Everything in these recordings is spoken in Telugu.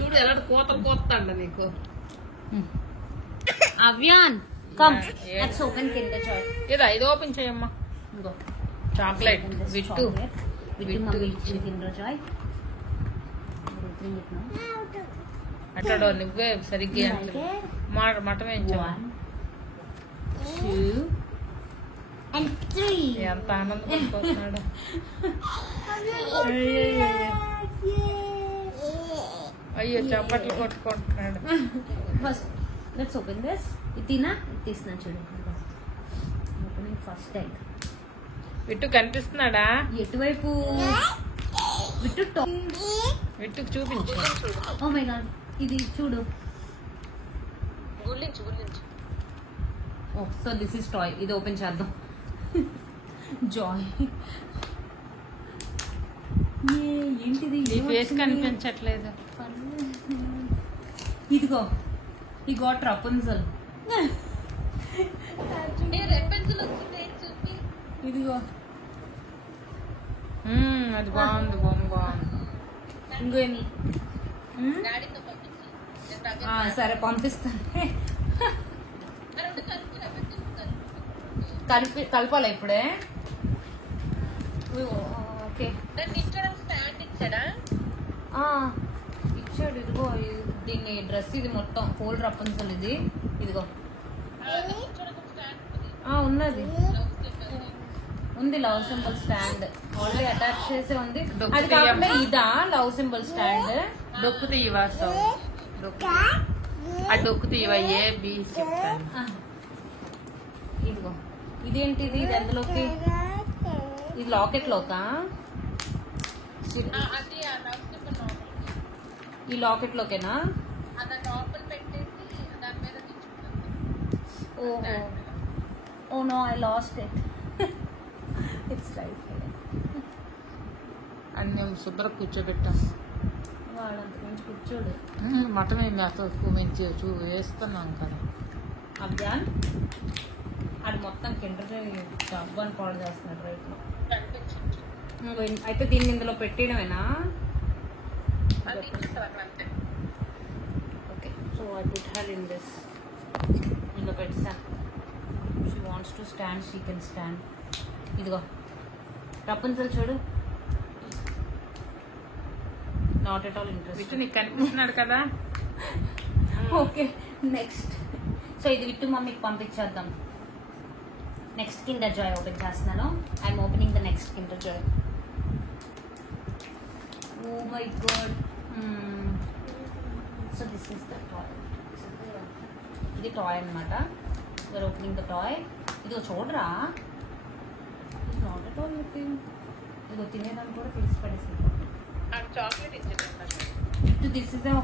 చూడు ఎలా కోతండ నీకు. Avyan come let's open Kinder Joy. ఇది ఐదు ఓపెన్ చేయమ్మా. ఇంగో చాక్లెట్ విట్టు మమ్మీ ఇచ్చిన కిండర్ జాయ్. అట్లా నువ్వే సరిగ్గా మటం వేయించావు. 1 2 and 3. ఎంత ఆనందపడిపోతున్నాడు. అయ్యో చప్పట్లు కొట్టుకుంటున్నాడు. First let's open this. ఇది తినా తీసినా చూడు. Opening first egg. విట్టు కనిపిస్తున్నాడా? ఎటువైపు? విట్టుకు చూపించు. ఓ మై గాడ్ ఇది చూడు. గుళ్ళించు. Oh so this is toy. ఇది ఓపెన్ చేద్దాం. జాయ్ ఏంటిది? ఈ ఫేస్ కనిపించట్లేదు. ఇదిగో ఈ గాట్ రపున్జల్. ఇదిగో అది బాగుంది. ఇంకో సరే పంపిస్తాను. కలపాలా ఇప్పుడే? ఓకే ఇచ్చాడు. ఇదిగో దీన్ని డ్రెస్ ఇది మొత్తం ఫోల్డ్ రప్పన్సల్. ఇది ఇదిగో ఉన్నది ఉంది. Love symbol stand already attach చేసే ఉంది. అది కాకుండా ఇదా లవ్ సింబల్ స్టాండ్? డొక్కు తీయవా? ఆ డొక్కు తీయవా? ఏ బి చెప్తాను. ఇదిగో ఇదేంటిది? ఇది ఎందులోకి? ఇది లాకెట్ లోకా? ఈ లాకెట్ లోకేనా? ఓహో oh no I lost it. It's right అని మేము శుభ్ర కూర్చోబెట్టాము. వాళ్ళంత మంచి కూర్చోడు. మటన్ ఏమి అసలు మంచి వేస్తున్నాం కదా. అబ్జాన్ అది మొత్తం కిండర్ డబ్బాని పాడు చేస్తున్నాడు రైట్. అయితే దీన్ని ఇందులో పెట్టేయడమేనా? Okay so I put her in this. ఇందులో పెట్టా. She wants to stand, she can stand. ఇదిగో రపున్జల్ చూడు. Not at all interest. నీకు కనిపిస్తున్నాడు కదా. Okay next. సో ఇది విట్టు మమ్మీకి పంపించేద్దాం. నెక్స్ట్ కిండర్ జాయ్ ఓపెన్ చేస్తున్నాను. I'm opening the next Kinder Joy. Oh my god. So this is the toy. ఇది టాయ్ అనమాట. You're opening the toy. ఇదిగో చూడరా. It's not at all looking. ఇదిగో తినేదాన్ని కూడా తీసి పడేసి. This is a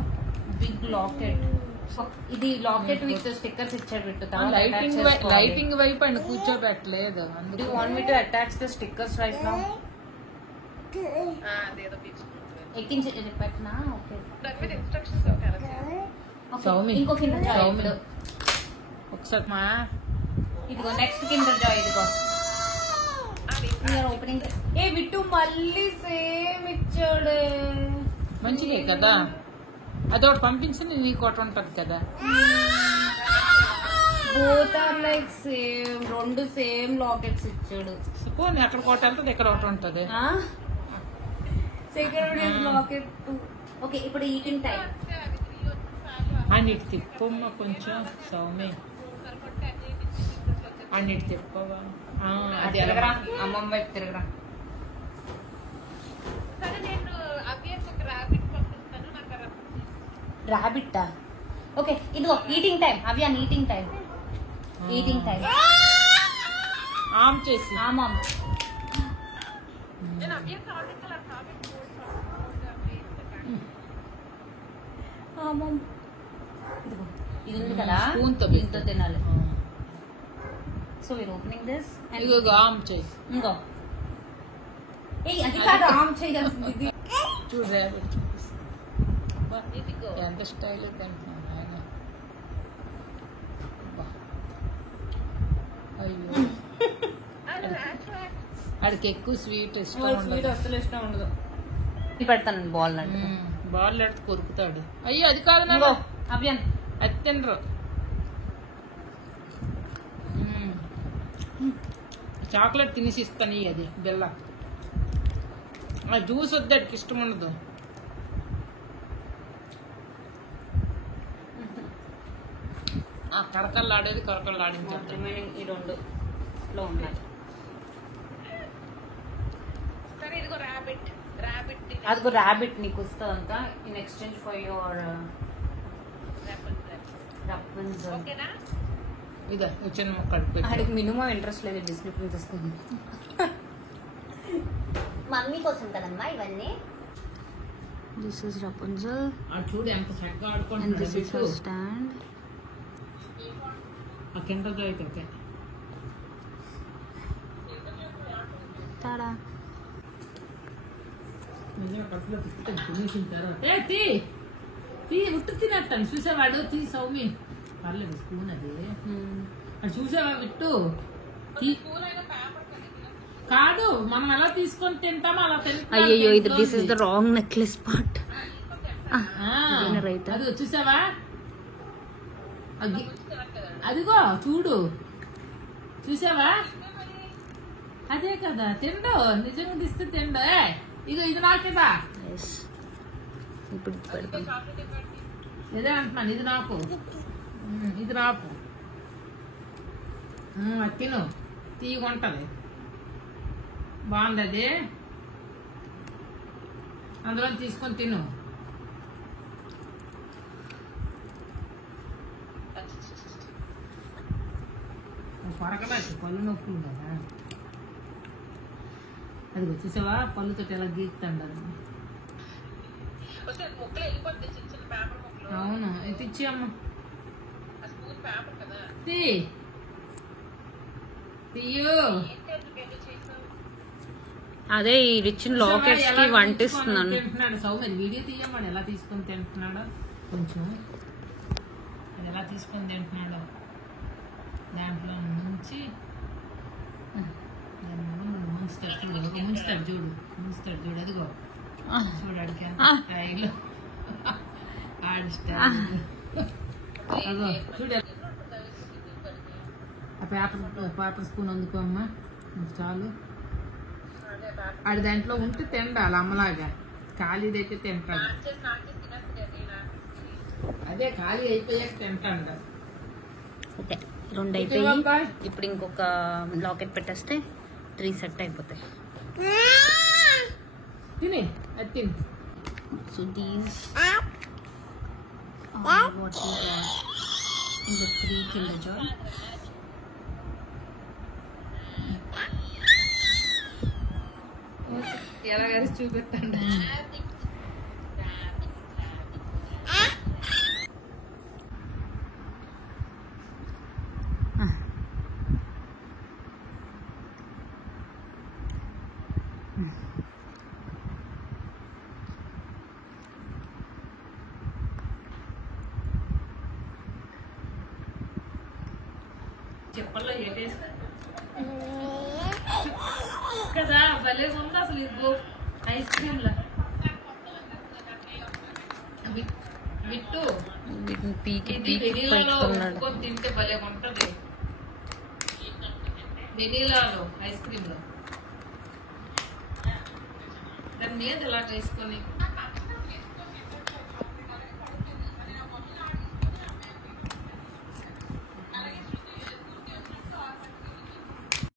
big locket. ఇది లాకెట్ విత్ స్టిక్కర్స్ ఇచ్చాడు విట్టు. లైటింగ్ వైపు అండి కూర్చోబెట్టలేదు. Do you want me to attach the stickers right now? ఎక్కించి పెట్టనా? ఓకే ఇంకో కిండర్ జాయ్ ఒకసారి మా ఇదిగో నెక్స్ట్ కిండర్ జాయ్. ఇదిగో ఓపెనింగ్. ఏ విట్టు మళ్ళీ సేమ్ ఇచ్చాడు. మంచిదే కదా. అదొకటి పంపించింది నీకు ఒకటి ఉంటుంది కదా. Both are like same. రెండు సేమ్ లాకెట్స్ ఇచ్చాడు. పోనీ అక్కడ ఒకటి వెళ్తుంది, ఇక్కడ ఒకటి ఉంటుంది. Second locket. ఓకే ఇప్పుడు ఈటింగ్ టైం. అన్నిటి తిప్పమ్మా కొంచెం సౌమ్య. అన్నిటి తిప్పవా? అది తిరగరా అమ్మమ్మ వైపు తిరగరా. రాబిట్టా? ఓకే ఇదిగో eating time. Avyaan eating time. Eating time ఆమ్ చేసి. ఆమాం. ఆమాం. ఇదిగో ఇది ఉంది కదా, దీంతో తినాలి. So we're opening this. ఇదిగో ఆమ్ చేసి. ఇంకో అది కాదు ఆమ్ చేయాల్సింది. ఇది చూడరా ఎంత స్టైల్ తింటున్నాను ఆయన. అయ్యో అడికి ఎక్కువ స్వీట్ ఇష్టం. స్వీట్ అసలు ఇష్టం ఉండదు. పెడతాను బాల్ అంటే బాల్ ఎడితే కొరుకుతాడు. అయ్యో అది కాదు ఇంకో అభియాన్ అది తినరు. చాక్లెట్ తినేసి ఇస్తాను. అది బెల్ల ఆ జ్యూస్ వద్దాడికి ఇష్టం ఉండదు. కరకల్లాడేది కరకల్లాడించాలి. రిమైనింగ్ ఈ 2లో ఉన్నాయి. అదిగో ర్యాబిట్ నీకు వస్తుందంట in exchange for your Rapunzel. ఇదా చిన్న మొక్కడు ఆడికి మినిమం ఇంట్రెస్ట్ లేదు డిస్నీ ప్రిన్సెస్. మమ్మీ కోసం కదమ్మా ఇవన్నీ. This is Rapunzel. చూడు ఎంత చక్కగా And ఆడుకుంటున్నాడు. this is her stand. ఆ కింద అయితే Tada. నిజంగా కడుపులో తిప్పుతాను తినేసిన తర్వాత తీ ఉట్టు తినట్టాను. చూసావాడు తీ సౌమి పర్లేదు స్పూన్ అది అది చూసావా విట్టు కాదు మనం ఎలా తీసుకొని తింటామో అలా అయ్యో ఇది this is the wrong necklace part. Right అది చూసావా అదిగో చూడు చూసావా అదే కదా తిండు నిజంగా తీస్తే తిండు. ఇగో ఇది నాకేదా ఇప్పుడు పెడతాం. ఇదే అంటున్నాను ఇది నాకు ఇది నాకు తిను తీయగుంటది బాగుంది. అది అందులో తీసుకొని తిను. పొరకలేదు పళ్ళు నొప్పులు కదా. అది చూసావా పళ్ళుతో ఎలా గీకుతాండి. అది అవును ఇది ఇచ్చి అమ్మ తీయు. అదే ఈ రిచ్ లాకెట్స్ కి వంటిస్తున్నాను. తింటున్నాడు సౌమ్య వీడియో తీయమ్మడు ఎలా తీసుకొని తింటున్నాడో కొంచెం అది ఎలా తీసుకొని తింటున్నాడో దాంట్లో నుంచి ముంచుతాడు చూడు ముంచుతాడు చూడు. అదిగో చూడాడికి స్టైల్ ఆడి స్టైల్. అదో చూడ ఆ పేపర్ స్పూన్ అందుకో అమ్మా చాలు. ఆడి దాంట్లో ఉంటే తిండాలి అమ్మలాగా. ఖాళీదైతే తింటాడు. అదే ఖాళీ అయిపోయాక తింటాడు. ఓకే 2 అయిపోయి ఇప్పుడు ఇంకొక లాకెట్ పెట్టేస్తే 3 సెట్ అయిపోతాయి. తిని అది తిని. So these what we got in the 3 Kinder Joy. ఎలా కలిసి చూపెట్టండి. చెప్పల్లో ఏటేసి కదా భలే ఉంది అసలు. ఇది ఐస్ క్రీమ్ లా విట్టు ఇది వెనీలాలో ఉప్పుకొని తింటే భలే ఉంటది. వెనీలాలో ఐస్ క్రీమ్ లో దాని మీద ఇలా వేసుకొని